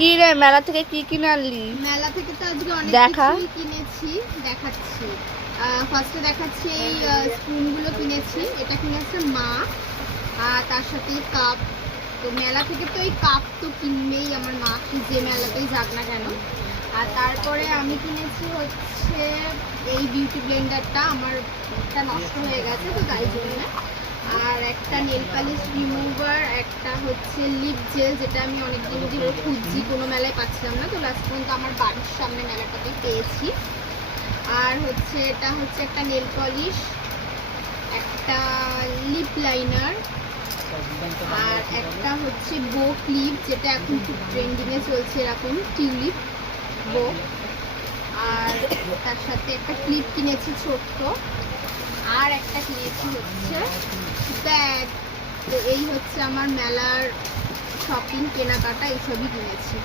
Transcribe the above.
কি রে মেলা থেকে কি কিনে আনলি? মেলা থেকে তো আজকে অনেক দেখা। কিছুই কিনেছি, দেখাচ্ছি। ফার্স্টে দেখাচ্ছি এই স্পুনগুলো কিনেছি। এটা কিনেছে মা, আর তার সাথে কাপ। তো মেলা থেকে তো এই কাপ তো কিনবেই আমার মা, যে মেলাতেই যাক না কেন। আর তারপরে আমি কিনেছি হচ্ছে এই বিউটি ব্লেন্ডারটা, আমার একটা নষ্ট হয়ে গেছে তো তাই জন্য। আর একটা নেল পালিশ রিমুভার, একটা হচ্ছে লিপ জেল, যেটা আমি অনেকদিন ধরে খুঁজছি, কোনো মেলায় পাচ্ছিলাম না, তো লাস্ট পর্যন্ত আমার বাড়ির সামনে মেলাটাতে পেয়েছি। আর হচ্ছে এটা হচ্ছে একটা নেল পলিশ, একটা লিপ লাইনার, আর একটা হচ্ছে বো ক্লিপ, যেটা এখন খুব ট্রেন্ডিংয়ে চলছে, এরকম টিউলিপ বো। আর তার সাথে একটা ক্লিপ কিনেছি ছোট্ট, আর একটা কিনেছি হচ্ছে ব্যাগ। তো এই হচ্ছে আমার মেলার শপিং, কেনাকাটা এইসবই কিনেছি।